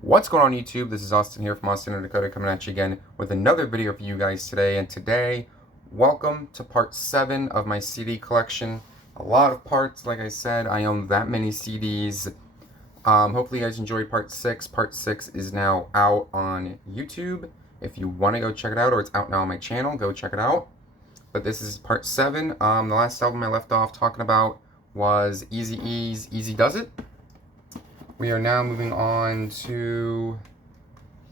What's going on YouTube? This is Austin here from Austin, Dakota, coming at you again with another video for you guys today. And today, welcome to part 7 of my CD collection. A lot of parts, like I said, I own that many CDs. Hopefully you guys enjoyed part 6. Part 6 is now out on YouTube. If you want to go check it out, or it's out now on my channel, go check it out. But this is part 7. The last album I left off talking about was Eazy-E's Easy Does It. We are now moving on to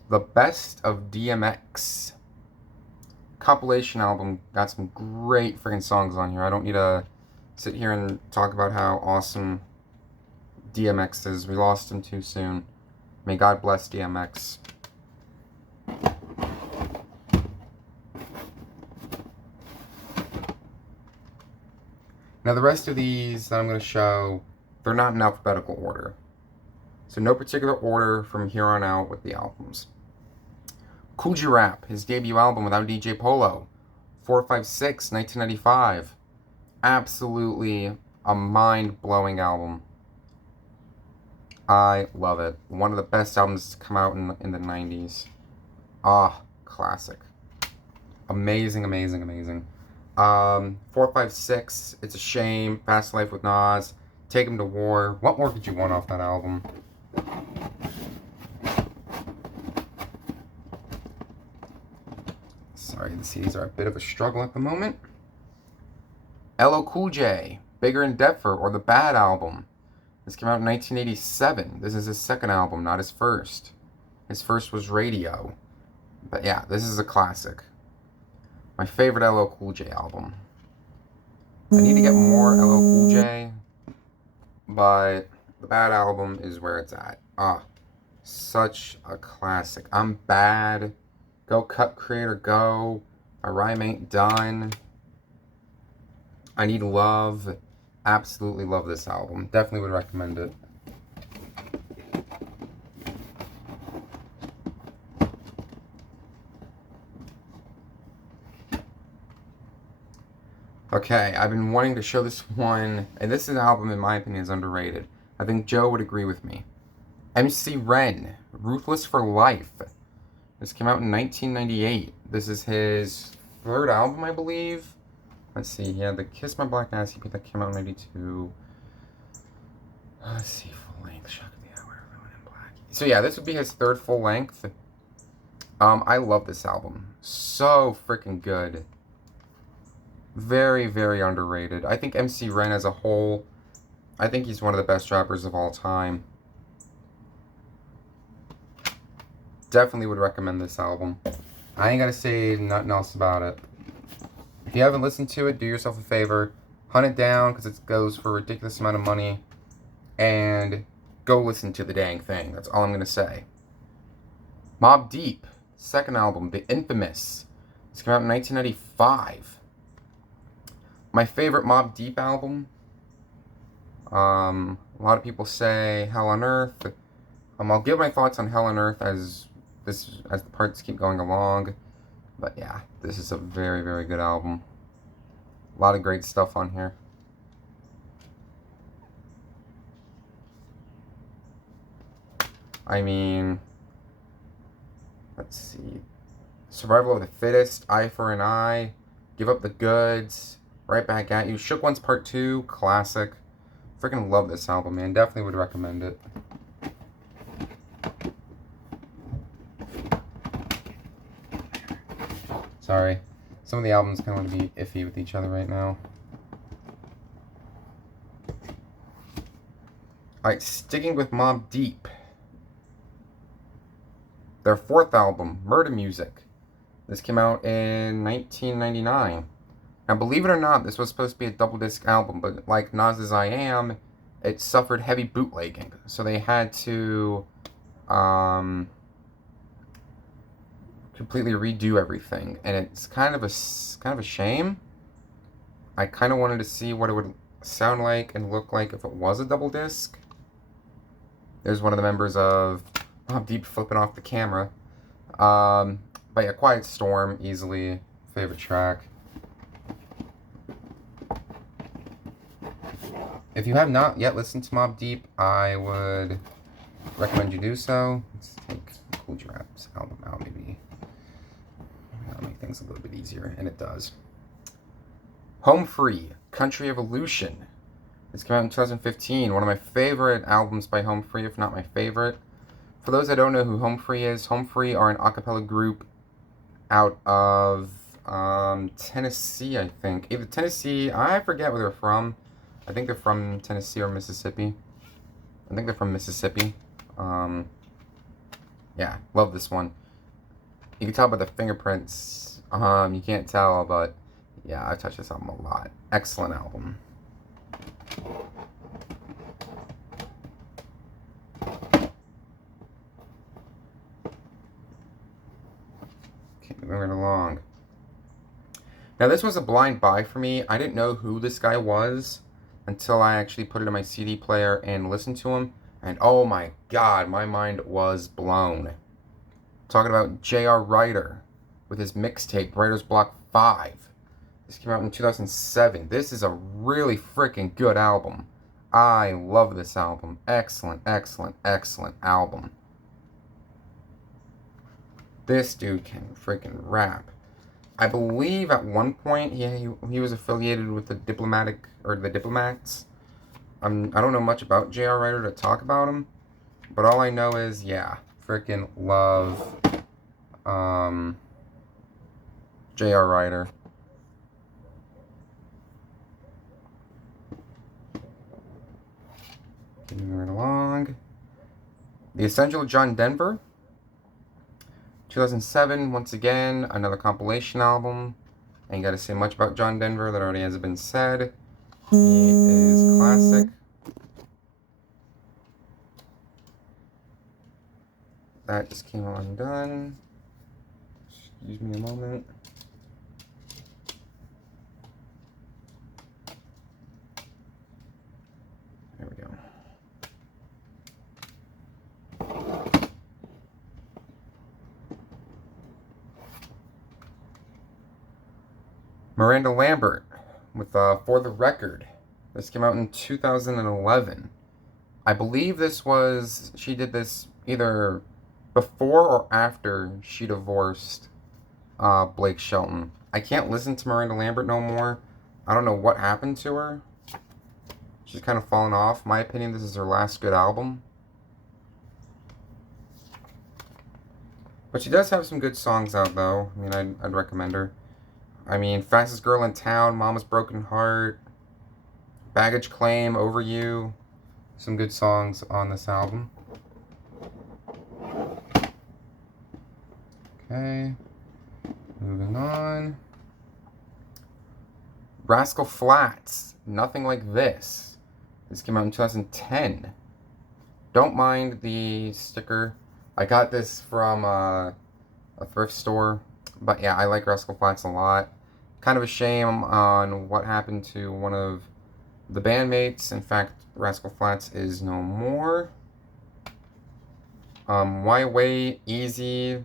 the Best of DMX compilation album. Got some great freaking songs on here. I don't need to sit here and talk about how awesome DMX is. We lost him too soon. May God bless DMX. Now the rest of these that I'm going to show, they're not in alphabetical order. So no particular order from here on out with the albums. Kool G Rap, his debut album without DJ Polo. 456, 1995. Absolutely a mind-blowing album. I love it. One of the best albums to come out in the 90s. Ah, classic. Amazing, amazing, amazing. 456, It's a Shame, Fast Life with Nas, Take 'Em to War. What more could you want off that album? Sorry, the CDs are a bit of a struggle at the moment. LL Cool J, Bigger and Deffer, or The Bad Album. This came out in 1987. This is his second album, not his first. His first was Radio. But yeah, this is a classic. My favorite LL Cool J album. I need to get more LL Cool J, but The Bad Album is where it's at. Ah, such a classic. I'm Bad. Go Cut Creator Go. A Rhyme Ain't Done. I Need Love. Absolutely love this album. Definitely would recommend it. Okay, I've been wanting to show this one, and this is an album, in my opinion, is underrated. I think Joe would agree with me. MC Ren, Ruthless for Life. This came out in 1998. This is his third album, I believe. Let's see, he had the Kiss My Black Ass EP that came out in 92. Let's see, full length, Shock of the Hour, Everyone in Black. So yeah, this would be his third full length. I love this album. So freaking good. Very, very underrated. I think MC Ren as a whole, I think he's one of the best rappers of all time. Definitely would recommend this album. I ain't gotta say nothing else about it. If you haven't listened to it, do yourself a favor. Hunt it down, because it goes for a ridiculous amount of money. And go listen to the dang thing. That's all I'm gonna say. Mobb Deep, second album, The Infamous. This came out in 1995. My favorite Mobb Deep album. A lot of people say Hell on Earth. I'll give my thoughts on Hell on Earth as the parts keep going along. But yeah, this is a very, very good album. A lot of great stuff on here. I mean, let's see. Survival of the Fittest, Eye for an Eye, Give Up the Goods, Right Back at You, Shook Ones Part 2, classic. Freaking love this album, man. Definitely would recommend it. Sorry. Some of the albums kind of want to be iffy with each other right now. Alright, sticking with Mobb Deep. Their fourth album, Murda Muzik. This came out in 1999. Now, believe it or not, this was supposed to be a double disc album, but like Nas's I Am, it suffered heavy bootlegging. So they had to completely redo everything, and it's kind of a shame. I kind of wanted to see what it would sound like and look like if it was a double disc. There's one of the members of Mobb Deep flipping off the camera. But yeah, Quiet Storm, easily favorite track. If you have not yet listened to Mobb Deep, I would recommend you do so. Let's take Kool G Rap's album out, maybe. That'll make things a little bit easier, and it does. Home Free, Country Evolution. This came out in 2015. One of my favorite albums by Home Free, if not my favorite. For those that don't know who Home Free is, Home Free are an a cappella group out of Tennessee, I think. Either Tennessee, I forget where they're from. I think they're from Tennessee or Mississippi. I think they're from Mississippi. Yeah, love this one. You can tell by the fingerprints. You can't tell, but yeah, I touched this album a lot. Excellent album. Okay, moving right along. Now this was a blind buy for me. I didn't know who this guy was until I actually put it in my CD player and listened to him. And oh my god, my mind was blown. Talking about J.R. Writer with his mixtape, Writer's Block 5. This came out in 2007. This is a really freaking good album. I love this album. Excellent, excellent, excellent album. This dude can freaking rap. I believe at one point he was affiliated with the Diplomats. I don't know much about J.R. Writer to talk about him, but all I know is, yeah, freaking love J.R. Writer. Moving right along. The Essential John Denver. 2007, once again, another compilation album. Ain't gotta say much about John Denver, that already has been said. He is classic. That just came undone. Excuse me a moment. There we go. Miranda Lambert with For the Record. This came out in 2011. I believe she did this either before or after she divorced Blake Shelton. I can't listen to Miranda Lambert no more. I don't know what happened to her. She's kind of fallen off. In my opinion, this is her last good album. But she does have some good songs out, though. I mean, I'd recommend her. I mean, Fastest Girl in Town, Mama's Broken Heart, Baggage Claim, Over You. Some good songs on this album. Okay, moving on. Rascal Flatts, Nothing Like This. This came out in 2010. Don't mind the sticker. I got this from a thrift store. But yeah, I like Rascal Flatts a lot. Kind of a shame on what happened to one of the bandmates. In fact, Rascal Flatts is no more. Why Wait, Easy,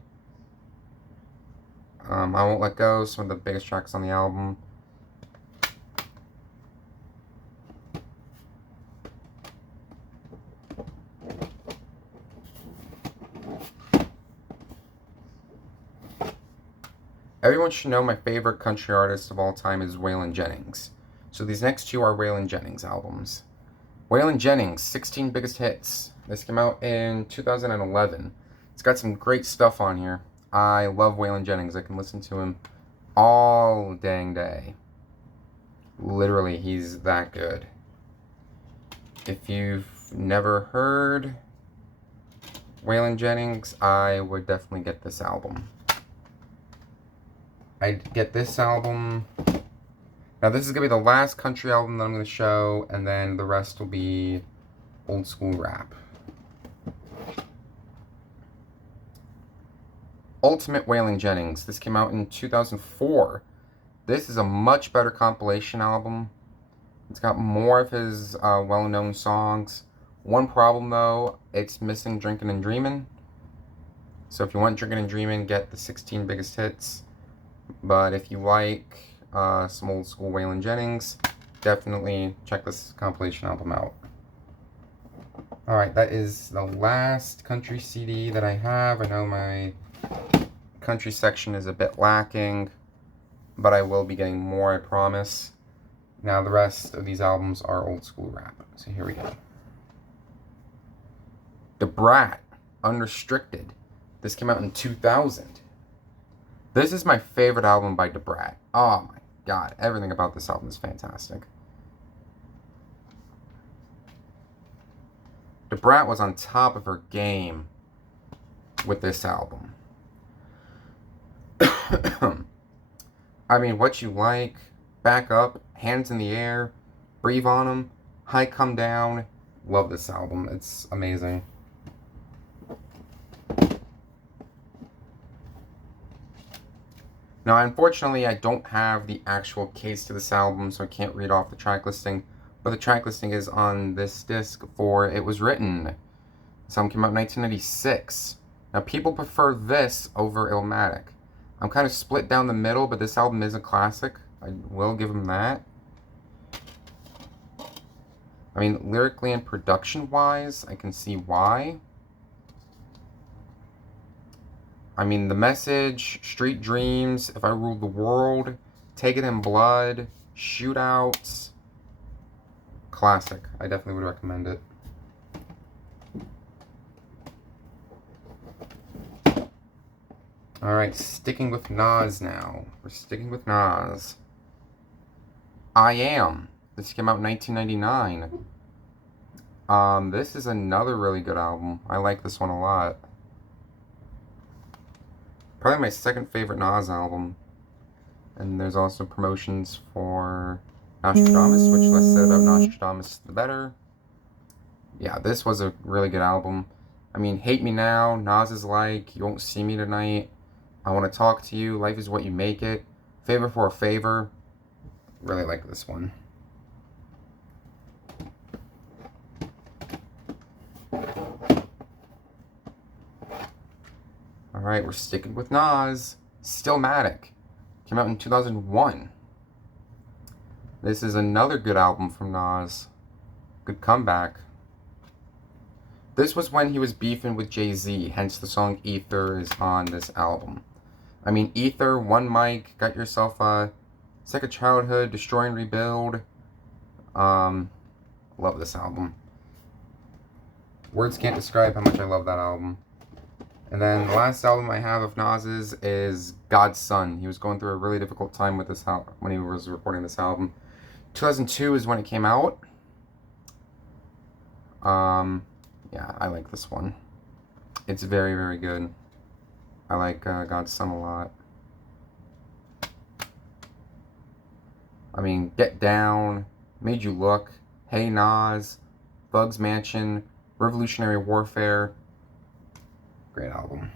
I Won't Let Go, some of the biggest tracks on the album. Everyone should know my favorite country artist of all time is Waylon Jennings. So these next two are Waylon Jennings albums. Waylon Jennings, 16 Biggest Hits. This came out in 2011. It's got some great stuff on here. I love Waylon Jennings. I can listen to him all dang day. Literally, he's that good. If you've never heard Waylon Jennings, I would definitely get this album. I'd get this album. Now this is going to be the last country album that I'm going to show, and then the rest will be old school rap. Ultimate Waylon Jennings. This came out in 2004. This is a much better compilation album. It's got more of his well-known songs. One problem though, it's missing Drinking and Dreamin'. So if you want Drinking and Dreamin', get the 16 Biggest Hits. But if you like some old school Waylon Jennings, definitely check this compilation album out. Alright, that is the last country CD that I have. I know my country section is a bit lacking, but I will be getting more, I promise. Now, the rest of these albums are old school rap. So here we go. Da Brat, Unrestricted. This came out in 2000. This is my favorite album by Da Brat. Oh my god, everything about this album is fantastic. Da Brat was on top of her game with this album. I mean, What You Like, Back Up, Hands in the Air, Breathe on 'Em, High Come Down. Love this album. It's amazing. Now, unfortunately, I don't have the actual case to this album, so I can't read off the track listing. But the track listing is on this disc for It Was Written. This album came out in 1996. Now, people prefer this over Illmatic. I'm kind of split down the middle, but this album is a classic. I will give them that. I mean, lyrically and production-wise, I can see why. I mean, The Message, Street Dreams, If I Ruled the World, Take It in Blood, Shootouts. Classic. I definitely would recommend it. Alright, sticking with Nas now. We're sticking with Nas. I Am. This came out in 1999. This is another really good album. I like this one a lot. Probably my second favorite Nas album. And there's also promotions for Nostradamus, which less said about Nostradamus, the better. Yeah, this was a really good album. I mean, Hate Me Now, Nas is Like, You Won't See Me Tonight, I Want to Talk to You, Life is What You Make It, Favor for a Favor. Really like this one. Alright, we're sticking with Nas. Stillmatic. Came out in 2001. This is another good album from Nas. Good comeback. This was when he was beefing with Jay-Z, hence the song Ether is on this album. I mean, Ether, One Mic, Got Yourself a Second Childhood, Destroy and Rebuild. Love this album. Words can't describe how much I love that album. And then the last album I have of Nas's is God's Son. He was going through a really difficult time with this when he was recording this album. 2002 is when it came out. Yeah, I like this one. It's very, very good. I like God's Son a lot. I mean, Get Down, Made You Look, Hey Nas, Bugs Mansion, Revolutionary Warfare. Great album.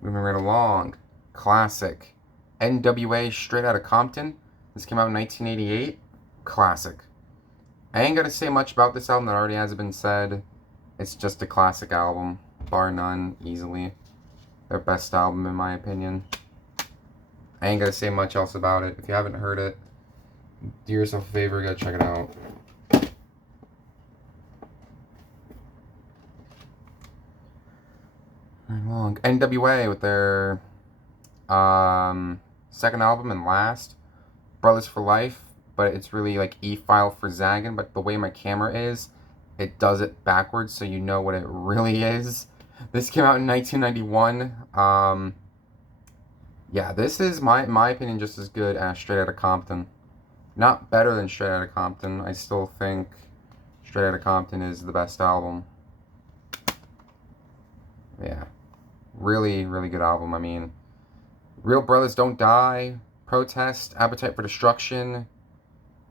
Moving right along. Classic. NWA, Straight Outta Compton. This came out in 1988. Classic. I ain't gonna say much about this album that already has been said. It's just a classic album. Bar none, easily. Their best album, in my opinion. I ain't gonna say much else about it. If you haven't heard it, do yourself a favor, go check it out. Long. NWA with their second album and last, Brothers for Life, but it's really like E-file for Zaggin, but the way my camera is, it does it backwards, so you know what it really is. This came out in 1991. Yeah, this is, my opinion, just as good as Straight Outta Compton. Not better than Straight Outta Compton. I still think Straight Outta Compton is the best album. Yeah. Really, really good album. I mean, Real Brothers Don't Die, Protest, Appetite for Destruction,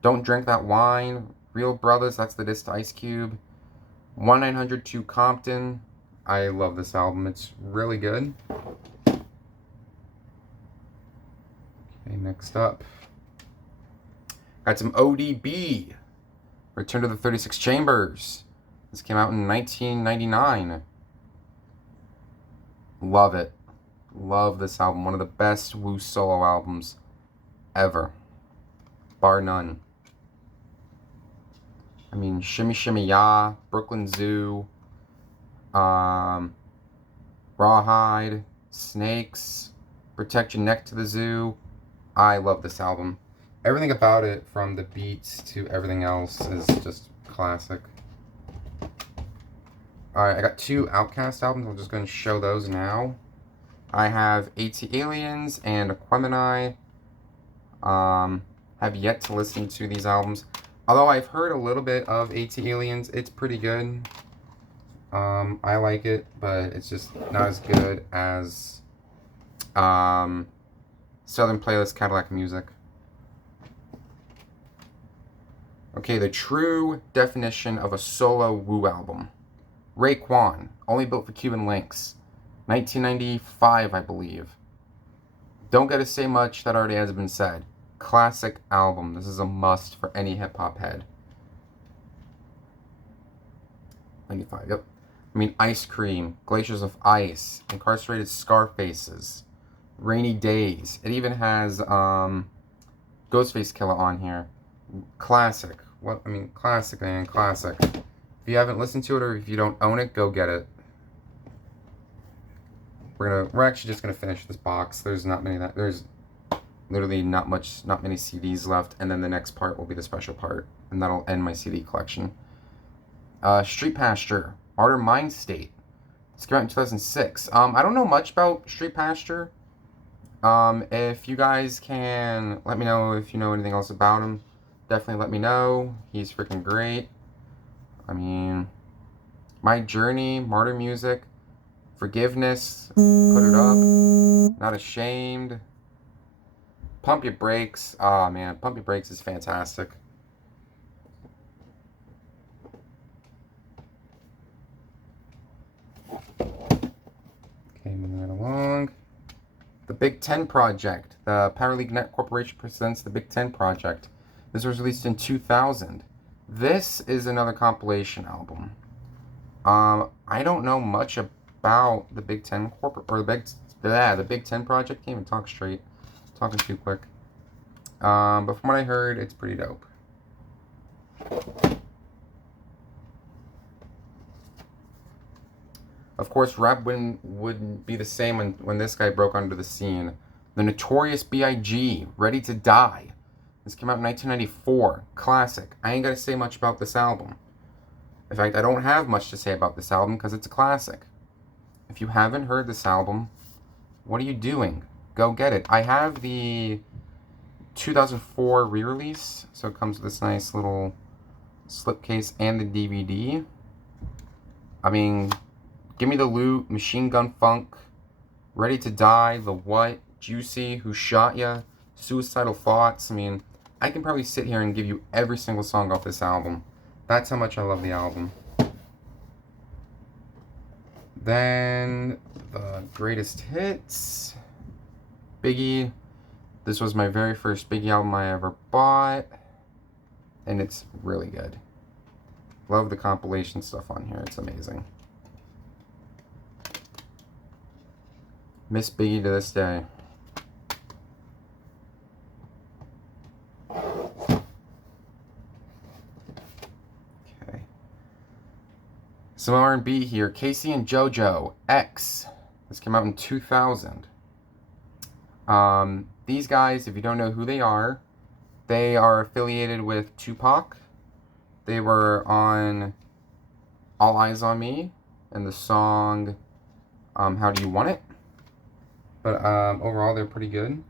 Don't Drink That Wine, Real Brothers, that's the diss to Ice Cube, 1-900-2 Compton. I love this album. It's really good. Okay, next up. Got some ODB. Return to the 36 Chambers. This came out in 1999. Love it. Love this album. One of the best Wu solo albums ever. bar none. I mean, Shimmy Shimmy Ya, Brooklyn Zoo, Rawhide, Snakes, Protect Your Neck to the Zoo. I love this album. Everything about it, from the beats to everything else, is just classic. Alright, I got 2 Outkast albums. I'm just going to show those now. I have AT-Aliens and Aquemini. Have yet to listen to these albums. Although I've heard a little bit of AT-Aliens, it's pretty good. I like it, but it's just not as good as Southern Playlist Cadillac Music. Okay, the true definition of a solo woo album. Raekwon, Only Built for Cuban Links. 1995, I believe. Don't gotta say much, that already has been said. Classic album. This is a must for any hip-hop head. 95, yep. I mean, Ice Cream, Glaciers of Ice, Incarcerated Scarfaces, Rainy Days. It even has Ghostface Killah on here. Classic. What? I mean, classic, man, classic. If you haven't listened to it, or if you don't own it, go get it. We're actually just gonna finish this box. There's not many there's literally not many CDs left, and then the next part will be the special part, and that'll end my CD collection. Street Pasture, Martyr Mind State. This came out in 2006. I don't know much about Street Pasture. If you guys can let me know if you know anything else about him, definitely let me know. He's freaking great. I mean, My Journey, Martyr Music, Forgiveness, Put It Up, Not Ashamed, Pump Your Brakes. Oh man, Pump Your Brakes is fantastic. Okay, moving right along. The Big Ten Project. The Power League Net Corporation presents The Big Ten Project. This was released in 2000. This is another compilation album. I don't know much about the Big Ten the Big Ten Project. Can't even talk straight. Talking too quick. But from what I heard, it's pretty dope. Of course, rap wouldn't be the same when this guy broke onto the scene. The Notorious B.I.G., Ready to Die. This came out in 1994. Classic. I ain't gotta say much about this album. In fact, I don't have much to say about this album because it's a classic. If you haven't heard this album, what are you doing? Go get it. I have the 2004 re-release, so it comes with this nice little slipcase and the DVD. I mean, Give Me the Loot, Machine Gun Funk, Ready to Die, The What, Juicy, Who Shot Ya, Suicidal Thoughts. I mean, I can probably sit here and give you every single song off this album. That's how much I love the album. Then, the greatest hits. Biggie. This was my very first Biggie album I ever bought. And it's really good. Love the compilation stuff on here. It's amazing. Miss Biggie to this day. Okay. Some R&B here. Casey and JoJo, X. This came out in 2000. These guys, if you don't know who they are affiliated with Tupac. They were on All Eyes on Me and the song How Do You Want It? But overall, they're pretty good.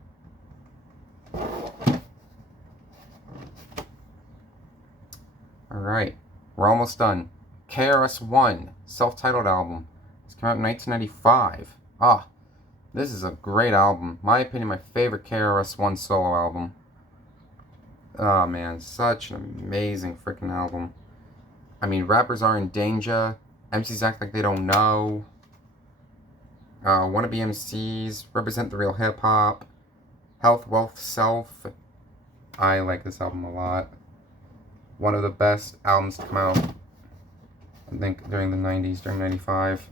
Alright, we're almost done. KRS-One, self-titled album. This came out in 1995. This is a great album. My opinion, my favorite KRS-One solo album. Oh man, such an amazing freaking album. I mean, rappers are in danger. MCs act like they don't know. Wannabe MCs, represent the real hip-hop. Health, Wealth, Self. I like this album a lot. One of the best albums to come out, I think, during the 90s, during 95.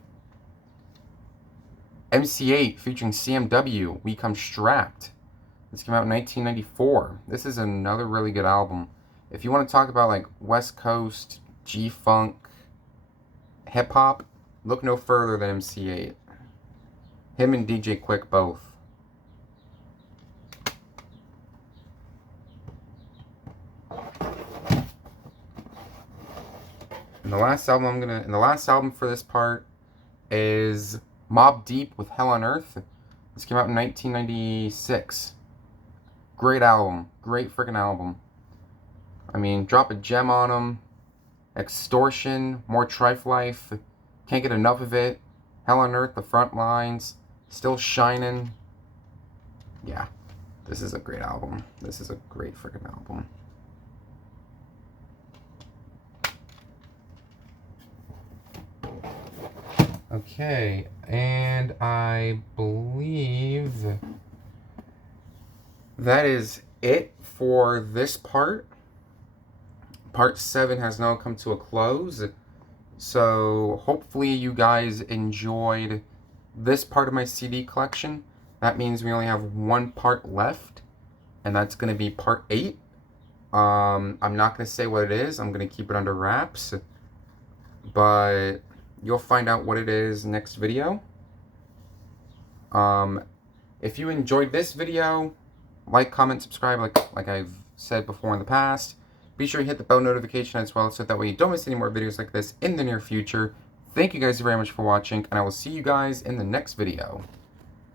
MC8 featuring CMW, We Come Strapped. This came out in 1994. This is another really good album. If you want to talk about like West Coast, G-Funk, hip-hop, look no further than MC8. Him and DJ Quick both. And the last album for this part is Mobb Deep with Hell on Earth. This came out in 1996. Great album. Great freaking album. I mean, drop a gem on them. Extortion, More Trife Life. Can't get enough of it. Hell on Earth, The Front Lines. Still Shining. Yeah. This is a great album. This is a great freaking album. Okay, and I believe that is it for this part. Part 7 has now come to a close. So hopefully you guys enjoyed this part of my CD collection. That means we only have one part left, and that's going to be part 8. I'm not going to say what it is. I'm going to keep it under wraps. But you'll find out what it is next video. If you enjoyed this video, like, comment, subscribe like I've said before in the past. Be sure to hit the bell notification as well so that way you don't miss any more videos like this in the near future. Thank you guys very much for watching, and I will see you guys in the next video.